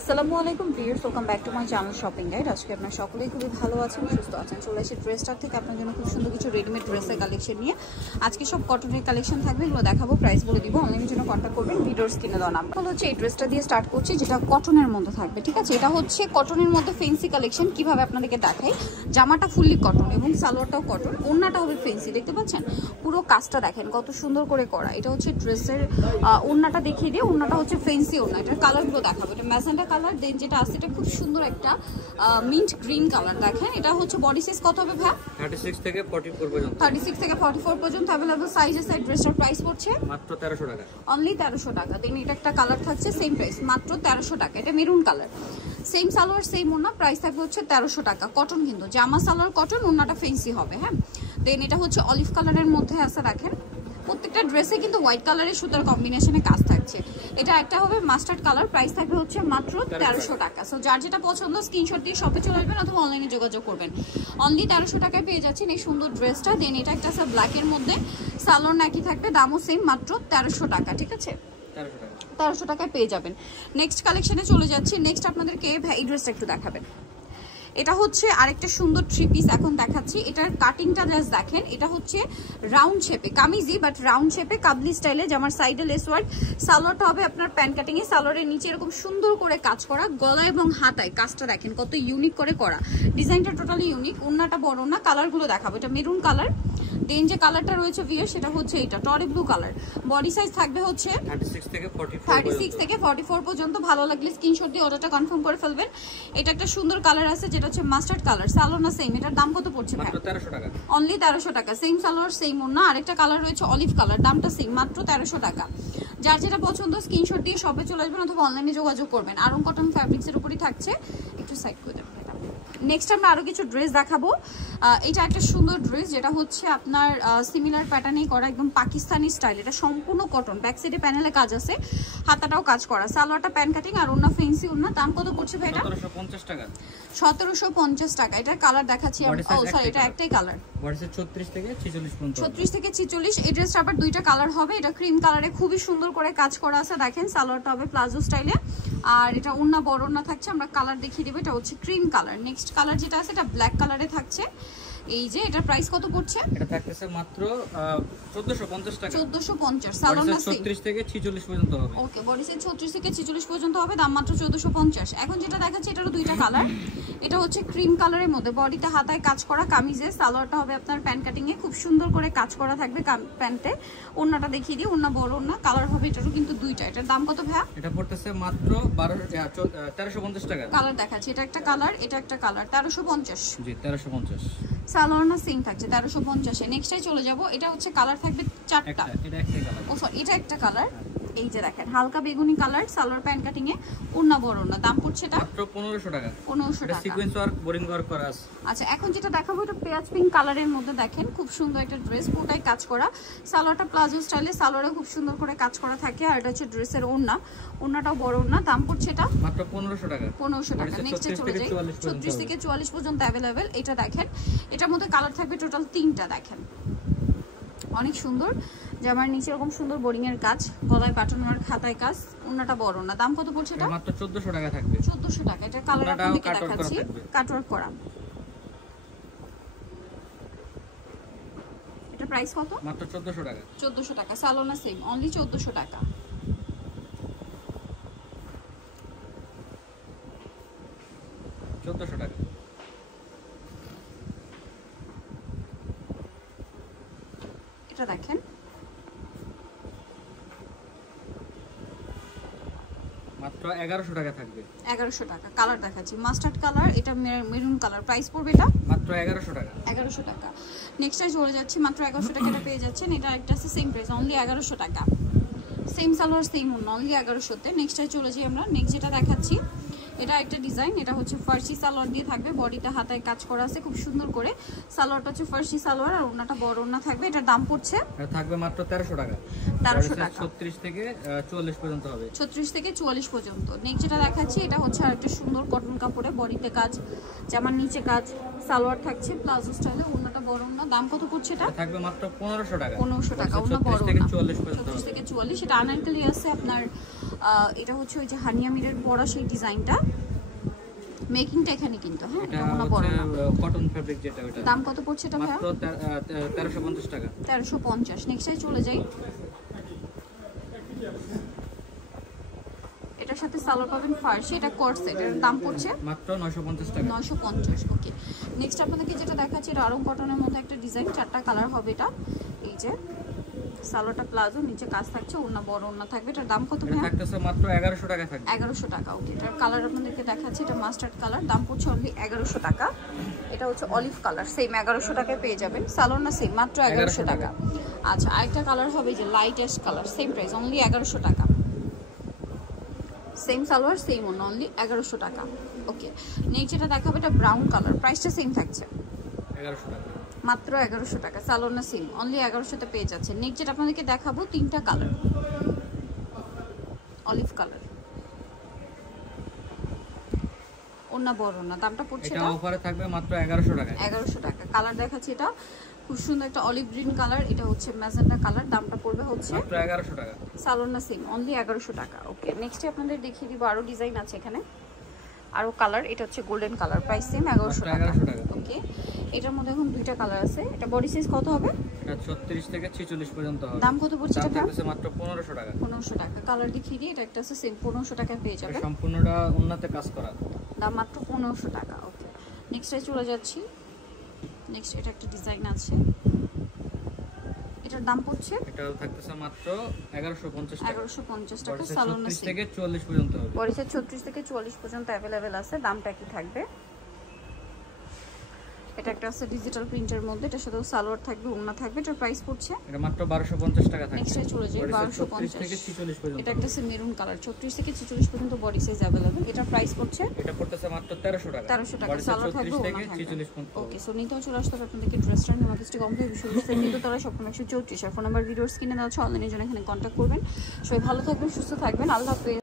আসসালামু আলাইকুম viewers, welcome back to my channel shopping guide. আজকে আপনারা সকলেই খুবই ভালো আছেন, সুস্থ আছেন। চলে এসে ড্রেসটার থেকে আপনার জন্য খুব সুন্দর কিছু রেডিমেড ড্রেসের কালেকশন নিয়ে আজকে সব কটনের কালেকশন থাকবে, এগুলো দেখাবো, প্রাইস বলে দিব। অনলাইনের জন্য কন্ট্যাক্ট করবেন ভিডিওর স্ক্রিনে দেওয়া নাম্বার। হচ্ছে এই ড্রেসটা দিয়ে স্টার্ট করছি, যেটা কটনের মধ্যে থাকবে, ঠিক আছে। এটা হচ্ছে কটনের মধ্যে ফেন্সি কালেকশন। কিভাবে আপনাদেরকে দেখাই, জামাটা ফুললি কটন এবং সালোয়ারটাও কটন, ওড়নাটা হবে ফেন্সি। দেখতে পাচ্ছেন পুরো কাজটা দেখেন কত সুন্দর করে করা। এটা হচ্ছে ড্রেসের ওড়নাটা দেখিয়ে দিয়ে, ওড়নাটা হচ্ছে ফেন্সি ওড়না। এটার কালারগুলো দেখাবো। এটা ম্যাজেন্টা কালার, দেন যেটা আছে এটা খুব সুন্দর একটা মিন্ট গ্রিন কালার। দেখেন এটা হচ্ছে বডি সাইজ কত হবে ভাই? 36 থেকে 44 পর্যন্ত। 36 থেকে 44 পর্যন্ত अवेलेबल সাইজের সাইড। ড্রেসটার প্রাইস পড়ছে মাত্র 1300 টাকা, অনলি 1300 টাকা। দেন এটা একটা কালার থাকছে সেম প্রাইস, মাত্র 1300 টাকা। এটা maroon colour, same salwar same ওড়না, প্রাইস থাকবে হচ্ছে 1300 টাকা। কটন কিন্তু, জামা সালোয়ার কটন, ওড়নাটা ফেন্সি হবে। হ্যাঁ, দেন এটা হচ্ছে অলিভ কালারের মধ্যে আছে। দেখেন প্রত্যেকটা ড্রেসে কিন্তু হোয়াইট কালারের সুতার কম্বিনেশনে কাজ থাকছে। এটা একটা হবে মাস্টার্ড কালার, প্রাইস থাকবে হচ্ছে মাত্র 1300 টাকা। সো যার যেটা পছন্দ স্ক্রিনশট দিয়ে শপে চলে আসবেন অথবা অনলাইনে যোগাযোগ করবেন। অনলি 1300 টাকায় পেয়ে যাচ্ছেন এই সুন্দর ড্রেসটা। দেন এটা একটা আছে ব্ল্যাকের মধ্যে, সালোয়ার নাকি থাকবে, দামও সেম, মাত্র 1300 টাকা, ঠিক আছে। 1300 টাকায় পেয়ে যাবেন। নেক্সট কালেকশনে চলে যাচ্ছি। নেক্সট আপনাদেরকে এই ড্রেসটা একটু দেখাবেন। এটা হচ্ছে আরেকটা সুন্দর থ্রি পিস এখন দেখাচ্ছি। এটার কাটিংটা জাস্ট দেখেন, এটা হচ্ছে রাউন্ড শেপে কামিজি, বাট রাউন্ড শেপে কাবলি স্টাইলে, জামার সাইডে লেস ওয়ার্ক। সালোয়ারটা হবে আপনার প্যান্ট কাটিং এ, সালোয়ারের নিচে এরকম সুন্দর করে কাজ করা, গলা এবং হাতায় কাজটা দেখেন কত ইউনিক করে করা। ডিজাইনটা টোটালি ইউনিক। ওড়নাটা বড় না, কালারগুলো দেখাবো। এটা মেরুন কালার, দেন যে কালারটা রয়েছে ভিয়ার সেটা হচ্ছে এটা টরি ব্লু কালার। বডি সাইজ থাকবে হচ্ছে 36 থেকে 44 পর্যন্ত। ভালো লাগলে স্ক্রিনশট দিয়ে অর্ডারটা কনফার্ম করে ফেলবেন। এটা একটা সুন্দর কালার আছে যেটা হচ্ছে মাস্টার্ড কালার, সালোয়ার না সেম। এটার দাম কত পড়ছে? মাত্র 1300 টাকা, অনলি 1300 টাকা। সেম সালোয়ার সেম ওড়না। আরেকটা কালার রয়েছে অলিভ কালার, দামটা সেম, মাত্র 1300 টাকা। যার যেটা পছন্দ স্ক্রিনশট দিয়ে শপে চলে আসবেন অথবা অনলাইনে যোগাযোগ করবেন। আরং কটন ফ্যাব্রিক্সের উপরই থাকছে, একটু সাইড করে দেবেন। নেক্সট আমরা আরো কিছু ড্রেস দেখাবো। এটা একটা সুন্দর ড্রেস, যেটা হচ্ছে আপনার সিমিলার প্যাটার্নেই করা, একদম পাকিস্তানি স্টাইল। এটা সম্পূর্ণ কটন, ব্যাক সাইডে প্যানেলে কাজ আছে, হাতাটাও কাজ করা, সালোয়ারটা প্যান কাটিং আর ওড়না ফেন্সি ওড়না। দাম কত পড়ছে ভাই এটা? 1750 টাকা। 1750 টাকা। এটার কালার দেখাচ্ছি আমি। ও সরি, এটা একটাই কালার। বডি সাইজ 36 থেকে 46 পর্যন্ত। 36 থেকে 46। এই ড্রেসটা আবার দুইটা কালার হবে। এটা ক্রিম কালারে খুবই সুন্দর করে কাজ করা আছে। দেখেন সালোয়ারটা হবে প্লাজো স্টাইলে, আর এটা ওড়না বড় ওড়না থাকছে। আমরা কালার দেখিয়ে দেব। এটা হচ্ছে ক্রিম কালার। নেক্সট কালার যেটা আছে এটা ব্ল্যাক কালারে থাকছে। এই যে এটার প্রাইস কত পড়ছে? এটা থাকতেছে মাত্র 1450 টাকা। 1450। সালোয়ার না সেম, 36 থেকে 46 পর্যন্ত হবে। ওকে, বডি সাইজ 36 থেকে 46 পর্যন্ত হবে, দাম মাত্র 1450। এখন যেটা দেখাচ্ছি এটারও দুইটা কালার। এটা হচ্ছে ক্রিম কালারের মধ্যে, বডিতে হাতায় কাজ করা, কামিজে সালোয়ারটা হবে আপনার প্যান্ট কাটিং এ, খুব সুন্দর করে কাজ করা থাকবে প্যান্টে। ওড়নাটা দেখিয়ে দিই, ওড়না বড় ওড়না, কালার হবে এটারও কিন্তু দুইটা। এটার দাম কত ভাইয়া? এটা পড়তেছে মাত্র 1350 টাকা। কালার দেখাচ্ছি, এটা একটা কালার, এটা একটা কালার, 1350। জি 1350। সালোয়ার না সেম থাকছে 1350 এ। নেক্সটে চলে যাব। এটা হচ্ছে কালার থাকবে চারটা। এটা একটা কালার। ও সরি, এটা একটা কালার। এই যে দেখেন হালকা বেগুনি কালার, সালোয়ার প্যান্ট কাটিং এ, ওড়না বড় ওড়না। দাম পড়ছে এটা মাত্র 1500 টাকা। 1500 এটা টাকা। সিকোয়েন্স ওয়ার্ক, বোরিং ওয়ার্ক করা আছে। আচ্ছা, এখন যেটা দেখাবো এটা পেঁয়াজ পিঙ্ক কালারের মধ্যে। দেখেন খুব সুন্দর একটা ড্রেস, পুরোটাই কাজ করা, সালোয়ারটা প্লাজো স্টাইলে, সালোয়ারে খুব সুন্দর করে কাজ করা থাকে। আর এটা হচ্ছে ড্রেসের ওড়না, ওড়নাটাও বড় ওড়না। দাম পড়ছে এটা মাত্র 1500 টাকা। 1500 টাকা। নেক্সটে চলে যাই। 36 থেকে 44 পর্যন্ত अवेलेबल। এটা দেখেন, এটার মধ্যে কালার থাকবে টোটাল 3টা। দেখেন অনেক সুন্দর, জামার নিচে এরকম সুন্দর বোরিং এর কাজ, গলায় বাটন ওয়ার্ক, হাতায় কাজ, ওড়নাটা বড় না। দাম কত পড়ছে এটা? মাত্র 1400 টাকা থাকবে। 1400 টাকা। এটা কালার আপনাদেরকে দেখাচ্ছি, কাটওয়ার্ক করা। এটা প্রাইস কত? মাত্র 1400 টাকা। 1400 টাকা। সালোনা সেম, অনলি 1400 টাকা। এটা দেখেন মাত্র 1100 টাকা থাকবে। 1100 টাকা। কালার দেখাচ্ছি মাস্টার্ড কালার, এটা মেরুন কালার। প্রাইস পড়বে এটা মাত্র 1100 টাকা। 1100 টাকা। নেক্সটে চলে যাচ্ছি, মাত্র 1100 টাকা এটা পেয়ে যাচ্ছেন। এটা একটা আছে সেম প্রাইস, অনলি 1100 টাকা। সেম সালোয়ার সেম ওড়না, অনলি 1100 তে। নেক্সটে চলে যাই আমরা। নেক্সট যেটা দেখাচ্ছি এটা একটা ডিজাইন, এটা হচ্ছে ফার্সি সালোয়ার দিয়ে থাকবে, বডিতে হাতায় কাজ করা আছে খুব সুন্দর করে। সালোয়ারটা হচ্ছে ফার্সি সালোয়ার আর ওড়নাটা বড় ওড়না থাকবে। এটার দাম পড়ছে এটা থাকবে মাত্র 1300 টাকা। 1300 টাকা। 36 থেকে 44 পর্যন্ত হবে। 36 থেকে 44 পর্যন্ত। নেক্সট যেটা দেখাচ্ছি এটা হচ্ছে আরেকটা সুন্দর কটন কাপড়ে, বডিতে কাজ, জামার নিচে কাজ, সালোয়ার থাকছে প্লাজো স্টাইলে, ওড়না ওন্নাটা বড় ওন্না, দাম কত পড়ছে এটা? থাকবে মাত্র 1500 টাকা। 1500 টাকা, ওন্না বড় থেকে ওন্না 44 পর্যন্ত 34 থেকে 44। এটা আনারকলি আছে আপনার, এটা হচ্ছে ওই যে হানিয়া মিরের পরা সেই ডিজাইনটা, মেকিংটা এখানে কিন্তু। হ্যাঁ, এটা ওন্না বড় না, কটন ফেব্রিক যেটা, ওটা দাম কত পড়ছে এটা ভাইয়া? মাত্র 1350 টাকা। 1350। নেক্সটে চলে যাই, এটার সাথে সালোয়ার পাবেন ফার্সি, এটা কোট সেট, এর দাম পড়ছে মাত্র 950 টাকা। 950। ওকে, নেক্সট আপনাদেরকে যেটা দেখাচ্ছি এটা আরং কটনের মধ্যে একটা ডিজাইন, 4টা কালার হবে এটা। এই যে সালোয়ারটা প্লাজো, নিচে কাজ থাকছে, ওন্না বড় ওন্না থাকবে। এটার দাম কত এটা ভাইয়া? থাকতেছে মাত্র 1100 টাকা থাকবে। 1100 টাকা। ওকে, এটার কালার আপনাদেরকে দেখাচ্ছি, এটা মাস্টার্ড কালার, দাম পড়ছে অনলি 1100 টাকা। এটা হচ্ছে অলিভ কালার, সেম 1100 টাকায় পেয়ে যাবেন। সালোয়ার না সেম, মাত্র 1100 টাকা। আচ্ছা, আরেকটা কালার হবে যে light ash colour, same price only 1100 টাকা। সেম সালোয়ার সেম ওন্না, অনলি 1100 টাকা। ওকে, নেক্সট যেটা দেখাবো এটা ব্রাউন কালার, প্রাইসটা সেম থাকছে 1100 টাকা, মাত্র 1100 টাকা। সালোয়ার না সেম, অনলি 1100 তে পেয়ে যাচ্ছে। নেক্সট যেটা আপনাদেরকে দেখাবো 3টা কালার, অলিভ কালার, ওন্না বড় ওন্না, দামটা পড়ছে এটা এটা অফারে থাকবে মাত্র 1100 টাকা। 1100 টাকা। কালার দেখাচ্ছি, এটা খুব সুন্দর একটা অলিভ গ্রিন কালার, এটা হচ্ছে ম্যাজেন্টা কালার, দামটা পড়বে হচ্ছে মাত্র 1100 টাকা। সালোয়ার না সেম, অনলি 1100 টাকা। ওকে, নেক্সট আপনাদের দেখিয়ে দিব আরো ডিজাইন আছে এখানে, আরো কালার। এটা হচ্ছে গোল্ডেন কালার, প্রাইস সেম 1100 টাকা। ওকে, এটার মধ্যে এখন 2টা কালার আছে। এটা বডি সাইজ কত হবে? এটা 36 থেকে 46 পর্যন্ত হবে। দাম কত পড়ছে এটা? থাকবে মাত্র 1500 টাকা। 1500 টাকা। কালার দেখিয়ে দিই, এটা একটা আছে সেম 1500 টাকায় পেয়ে যাবে। সম্পূর্ণটা উন্নতে কাজ করা, দাম মাত্র 1500 টাকা। ওকে, নেক্সটে চলে যাচ্ছি। নেক্সট এটা একটা ডিজাইন আছে, এটার দাম পড়ছে এটাও থাকতেছে মাত্র 1150 টাকা। 1150 টাকা। বডিতে সালোয়ার না 36 সেম, থেকে 44 পর্যন্ত হবে। বডিতে 36 থেকে 44 পর্যন্ত अवेलेबल আছে, দামটা কি থাকবে? এটা একটা আছে ডিজিটাল প্রিন্টের মধ্যে, এটার সাথে সালোয়ার থাকবে, ওন্না থাকবে। এটার প্রাইস পড়ছে এটা মাত্র 1250 টাকা থাকবে। নেক্সটে চলে যাই 1250 থেকে 1250। 46 পর্যন্ত। এটা একটা আছে মেরুন কালার, 36 থেকে 46 পর্যন্ত বডি সাইজ अवेलेबल। এটার প্রাইস পড়ছে এটা পড়তেছে মাত্র 1300 টাকা। 1300 টাকা। বডিতে সালোয়ার থাকবে, 36 ওন্না থেকে থাকবে। 46 পর্যন্ত। ওকে, সো নিতেও চলে আসতে হবে আপনাদেরকে ড্রেসটা নিয়ে আমাদের কমপ্লিট বিষয় কিন্তু তারা সব 134 ফোন নাম্বার ভিডিওস কিনে দেওয়া আছে, অনলাইনের জন্য এখানে কন্ট্যাক্ট করবেন। সবাই ভালো থাকবেন, সুস্থ থাকবেন, আল্লাহ হাফেজ।